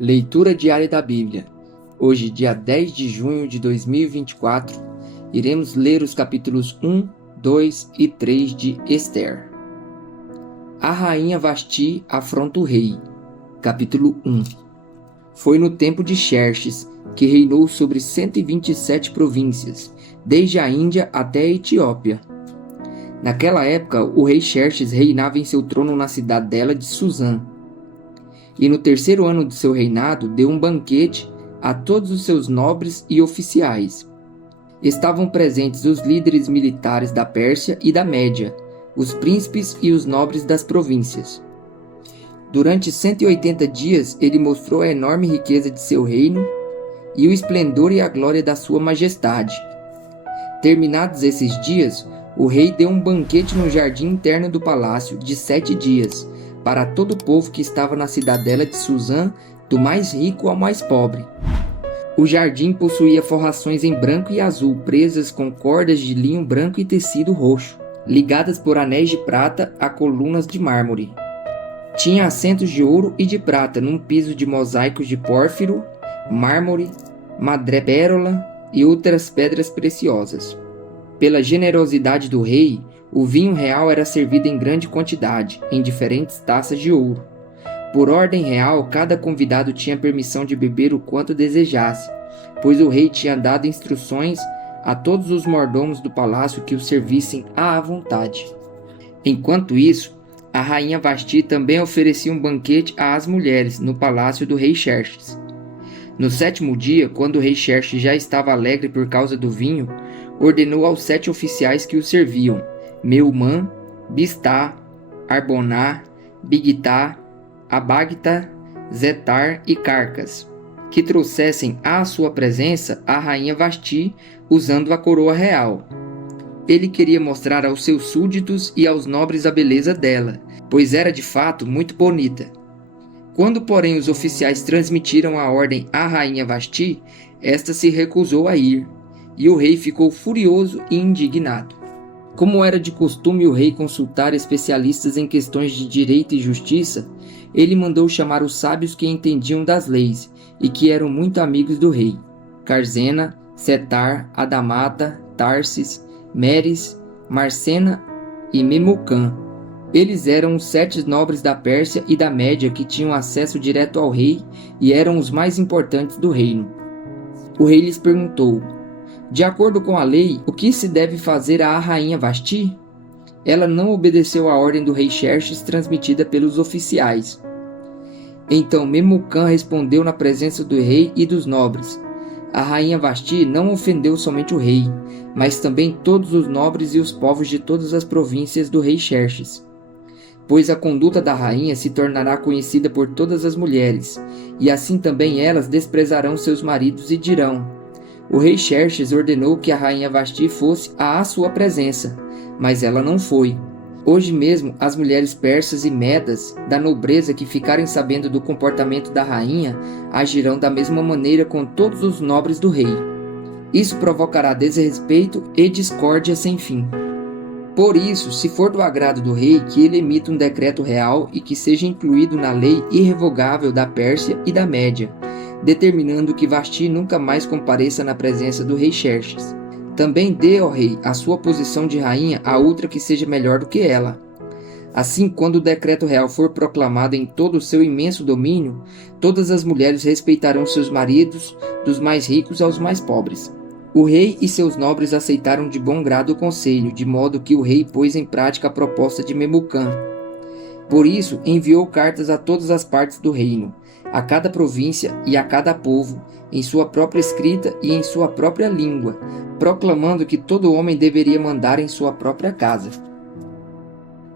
Leitura diária da Bíblia. Hoje, dia 10 de junho de 2024, iremos ler os capítulos 1, 2 e 3 de Ester. A rainha Vasti afronta o rei. Capítulo 1. Foi no tempo de Xerxes, que reinou sobre 127 províncias, desde a Índia até a Etiópia. Naquela época, o rei Xerxes reinava em seu trono na cidadela de Suzã. E no terceiro ano de seu reinado, deu um banquete a todos os seus nobres e oficiais. Estavam presentes os líderes militares da Pérsia e da Média, os príncipes e os nobres das províncias. Durante 180 dias, ele mostrou a enorme riqueza de seu reino e o esplendor e a glória da sua majestade. Terminados esses dias, o rei deu um banquete no jardim interno do palácio de 7 dias, para todo o povo que estava na cidadela de Suzã, do mais rico ao mais pobre. O jardim possuía forrações em branco e azul, presas com cordas de linho branco e tecido roxo, ligadas por anéis de prata a colunas de mármore. Tinha assentos de ouro e de prata num piso de mosaicos de pórfiro, mármore, madrepérola e outras pedras preciosas. Pela generosidade do rei, o vinho real era servido em grande quantidade, em diferentes taças de ouro. Por ordem real, cada convidado tinha permissão de beber o quanto desejasse, pois o rei tinha dado instruções a todos os mordomos do palácio que o servissem à vontade. Enquanto isso, a rainha Vasti também oferecia um banquete às mulheres no palácio do rei Xerxes. No 7º dia, quando o rei Xerxes já estava alegre por causa do vinho, ordenou aos 7 oficiais que o serviam, Meumã, Biztá, Arboná, Bigtá, Abagtá, Zetar e Carcas, que trouxessem à sua presença a rainha Vasti usando a coroa real. Ele queria mostrar aos seus súditos e aos nobres a beleza dela, pois era de fato muito bonita. Quando, porém, os oficiais transmitiram a ordem à rainha Vasti, esta se recusou a ir, e o rei ficou furioso e indignado. Como era de costume o rei consultar especialistas em questões de direito e justiça, ele mandou chamar os sábios que entendiam das leis e que eram muito amigos do rei: Carzena, Setar, Adamata, Tarsis, Meres, Marcena e Memucã. Eles eram os 7 nobres da Pérsia e da Média que tinham acesso direto ao rei e eram os mais importantes do reino. O rei lhes perguntou: de acordo com a lei, o que se deve fazer à rainha Vasti? Ela não obedeceu à ordem do rei Xerxes transmitida pelos oficiais. Então Memucã respondeu na presença do rei e dos nobres: a rainha Vasti não ofendeu somente o rei, mas também todos os nobres e os povos de todas as províncias do rei Xerxes. Pois a conduta da rainha se tornará conhecida por todas as mulheres, e assim também elas desprezarão seus maridos e dirão: o rei Xerxes ordenou que a rainha Vasti fosse à sua presença, mas ela não foi. Hoje mesmo, as mulheres persas e medas da nobreza que ficarem sabendo do comportamento da rainha agirão da mesma maneira com todos os nobres do rei. Isso provocará desrespeito e discórdia sem fim. Por isso, se for do agrado do rei, que ele emita um decreto real e que seja incluído na lei irrevogável da Pérsia e da Média, determinando que Vasti nunca mais compareça na presença do rei Xerxes. Também dê ao rei a sua posição de rainha a outra que seja melhor do que ela. Assim, quando o decreto real for proclamado em todo o seu imenso domínio, todas as mulheres respeitarão seus maridos, dos mais ricos aos mais pobres. O rei e seus nobres aceitaram de bom grado o conselho, de modo que o rei pôs em prática a proposta de Memucã. Por isso, enviou cartas a todas as partes do reino, a cada província e a cada povo, em sua própria escrita e em sua própria língua, proclamando que todo homem deveria mandar em sua própria casa.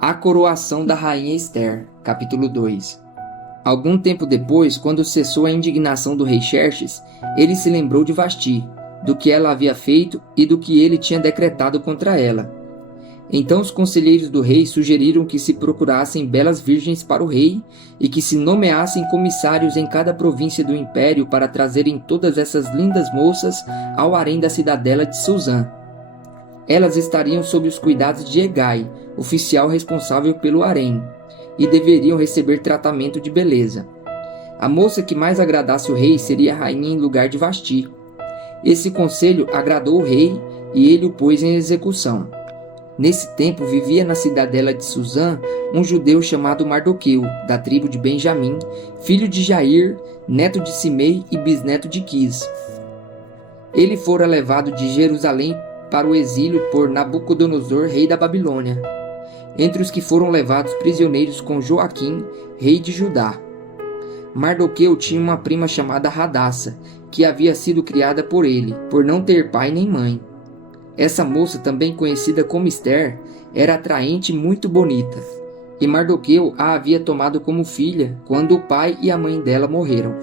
A coroação da rainha Ester, capítulo 2. Algum tempo depois, quando cessou a indignação do rei Xerxes, ele se lembrou de Vasti, do que ela havia feito e do que ele tinha decretado contra ela. Então os conselheiros do rei sugeriram que se procurassem belas virgens para o rei e que se nomeassem comissários em cada província do império para trazerem todas essas lindas moças ao harém da cidadela de Suzã. Elas estariam sob os cuidados de Hegai, oficial responsável pelo harém, e deveriam receber tratamento de beleza. A moça que mais agradasse o rei seria a rainha em lugar de Vasti. Esse conselho agradou o rei e ele o pôs em execução. Nesse tempo vivia na cidadela de Susã um judeu chamado Mardoqueu, da tribo de Benjamim, filho de Jair, neto de Simei e bisneto de Quis. Ele fora levado de Jerusalém para o exílio por Nabucodonosor, rei da Babilônia, entre os que foram levados prisioneiros com Joaquim, rei de Judá. Mardoqueu tinha uma prima chamada Hadassa, que havia sido criada por ele, por não ter pai nem mãe. Essa moça, também conhecida como Ester, era atraente e muito bonita, e Mardoqueu a havia tomado como filha quando o pai e a mãe dela morreram.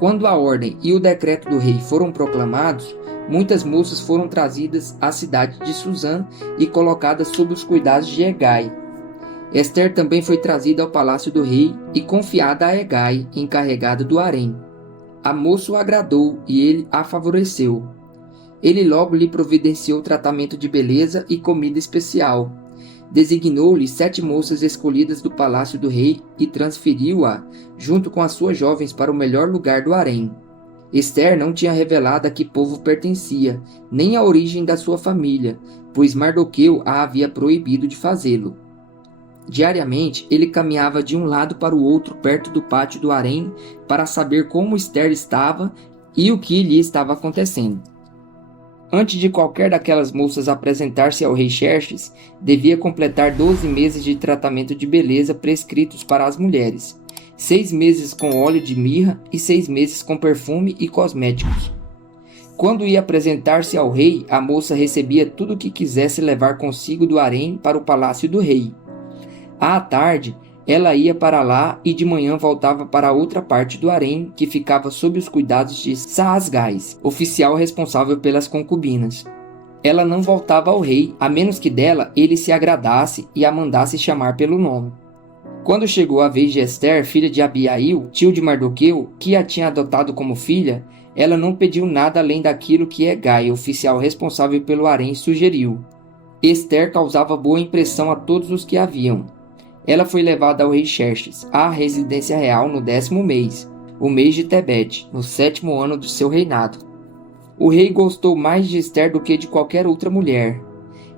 Quando a ordem e o decreto do rei foram proclamados, muitas moças foram trazidas à cidade de Susã e colocadas sob os cuidados de Hegai. Ester também foi trazida ao palácio do rei e confiada a Hegai, encarregado do harém. A moça o agradou e ele a favoreceu. Ele logo lhe providenciou tratamento de beleza e comida especial. Designou-lhe 7 moças escolhidas do palácio do rei e transferiu-a, junto com as suas jovens, para o melhor lugar do harém. Ester não tinha revelado a que povo pertencia, nem a origem da sua família, pois Mardoqueu a havia proibido de fazê-lo. Diariamente, ele caminhava de um lado para o outro perto do pátio do harém para saber como Ester estava e o que lhe estava acontecendo. Antes de qualquer daquelas moças apresentar-se ao rei Xerxes, devia completar 12 meses de tratamento de beleza prescritos para as mulheres, 6 meses com óleo de mirra e 6 meses com perfume e cosméticos. Quando ia apresentar-se ao rei, a moça recebia tudo o que quisesse levar consigo do harém para o palácio do rei. À tarde, ela ia para lá e de manhã voltava para outra parte do harém, que ficava sob os cuidados de Saasgás, oficial responsável pelas concubinas. Ela não voltava ao rei, a menos que dela ele se agradasse e a mandasse chamar pelo nome. Quando chegou a vez de Ester, filha de Abiail, tio de Mardoqueu, que a tinha adotado como filha, ela não pediu nada além daquilo que Hegai, oficial responsável pelo harém, sugeriu. Ester causava boa impressão a todos os que a viam. Ela foi levada ao rei Xerxes, à residência real no 10º mês, o mês de Tebete, no 7º ano de seu reinado. O rei gostou mais de Ester do que de qualquer outra mulher.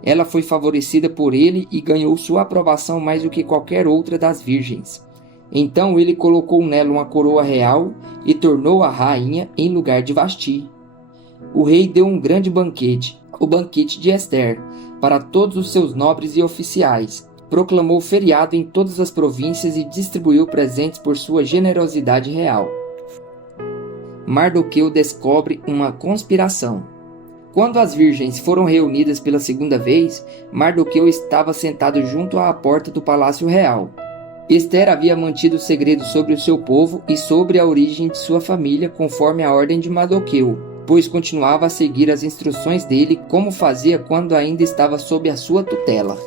Ela foi favorecida por ele e ganhou sua aprovação mais do que qualquer outra das virgens. Então ele colocou nela uma coroa real e tornou-a rainha em lugar de Vasti. O rei deu um grande banquete, o banquete de Ester, para todos os seus nobres e oficiais. Proclamou feriado em todas as províncias e distribuiu presentes por sua generosidade real. Mardoqueu descobre uma conspiração. Quando as virgens foram reunidas pela segunda vez, Mardoqueu estava sentado junto à porta do palácio real. Ester havia mantido o segredo sobre o seu povo e sobre a origem de sua família, conforme a ordem de Mardoqueu, pois continuava a seguir as instruções dele, como fazia quando ainda estava sob a sua tutela.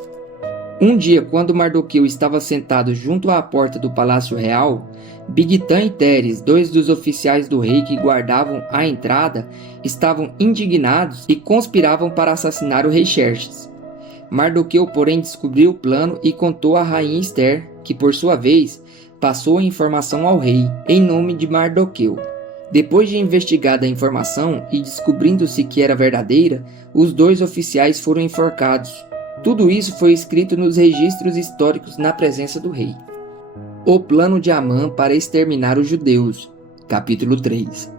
Um dia, quando Mardoqueu estava sentado junto à porta do palácio real, Bigtã e Teres, 2 dos oficiais do rei que guardavam a entrada, estavam indignados e conspiravam para assassinar o rei Xerxes. Mardoqueu, porém, descobriu o plano e contou a rainha Ester, que, por sua vez, passou a informação ao rei, em nome de Mardoqueu. Depois de investigada a informação e descobrindo-se que era verdadeira, os 2 oficiais foram enforcados. Tudo isso foi escrito nos registros históricos na presença do rei. O plano de Amã para exterminar os judeus. Capítulo 3.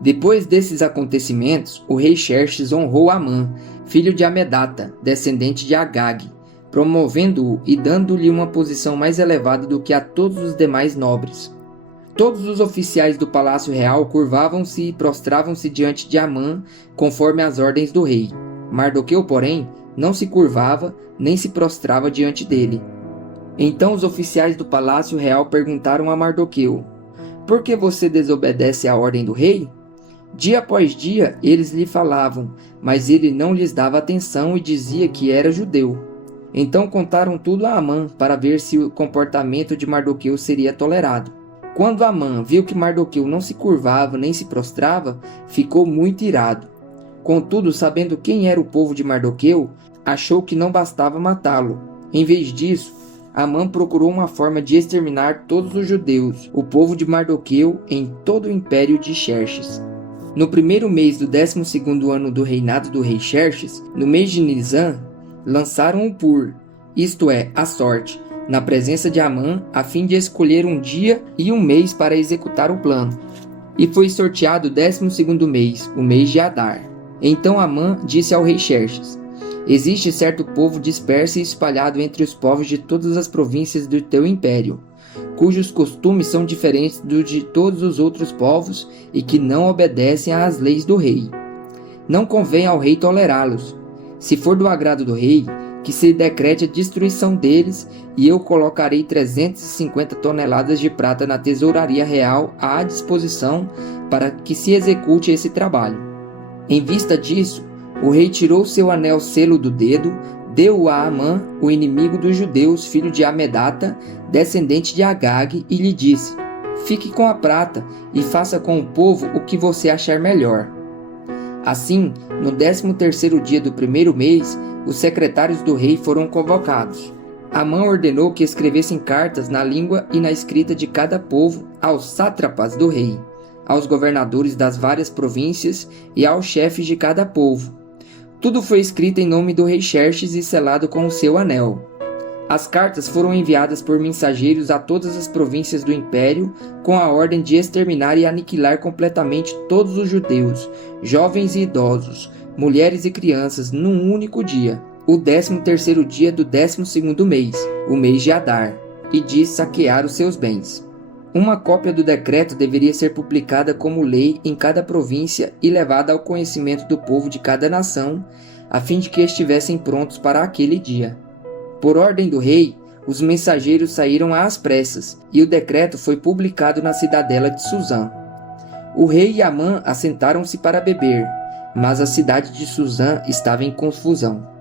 Depois desses acontecimentos, o rei Xerxes honrou Amã, filho de Amedata, descendente de Agag, promovendo-o e dando-lhe uma posição mais elevada do que a todos os demais nobres. Todos os oficiais do palácio real curvavam-se e prostravam-se diante de Amã, conforme as ordens do rei. Mardoqueu, porém, não se curvava, nem se prostrava diante dele. Então os oficiais do palácio real perguntaram a Mardoqueu: "Por que você desobedece à ordem do rei?" Dia após dia eles lhe falavam, mas ele não lhes dava atenção e dizia que era judeu. Então contaram tudo a Amã para ver se o comportamento de Mardoqueu seria tolerado. Quando Amã viu que Mardoqueu não se curvava nem se prostrava, ficou muito irado. Contudo, sabendo quem era o povo de Mardoqueu, achou que não bastava matá-lo. Em vez disso, Amã procurou uma forma de exterminar todos os judeus, o povo de Mardoqueu, em todo o império de Xerxes. No primeiro mês do 12º ano do reinado do rei Xerxes, no mês de Nisan, lançaram o pur, isto é, a sorte, na presença de Amã, a fim de escolher um dia e um mês para executar o plano. E foi sorteado o 12º mês, o mês de Adar. Então Amã disse ao rei Xerxes: existe certo povo disperso e espalhado entre os povos de todas as províncias do teu império, cujos costumes são diferentes dos de todos os outros povos e que não obedecem às leis do rei. Não convém ao rei tolerá-los. Se for do agrado do rei, que se decrete a destruição deles, e eu colocarei 350 toneladas de prata na tesouraria real à disposição para que se execute esse trabalho. Em vista disso, o rei tirou seu anel selo do dedo, deu-o a Amã, o inimigo dos judeus, filho de Amedata, descendente de Agag, e lhe disse: fique com a prata e faça com o povo o que você achar melhor. Assim, no 13º dia do primeiro mês, os secretários do rei foram convocados. Amã ordenou que escrevessem cartas na língua e na escrita de cada povo aos sátrapas do rei, aos governadores das várias províncias e aos chefes de cada povo. Tudo foi escrito em nome do rei Xerxes e selado com o seu anel. As cartas foram enviadas por mensageiros a todas as províncias do império, com a ordem de exterminar e aniquilar completamente todos os judeus, jovens e idosos, mulheres e crianças, num único dia, o 13º dia do 12º mês, o mês de Adar, e de saquear os seus bens. Uma cópia do decreto deveria ser publicada como lei em cada província e levada ao conhecimento do povo de cada nação, a fim de que estivessem prontos para aquele dia. Por ordem do rei, os mensageiros saíram às pressas, e o decreto foi publicado na cidadela de Suzã. O rei e Amã assentaram-se para beber, mas a cidade de Suzã estava em confusão.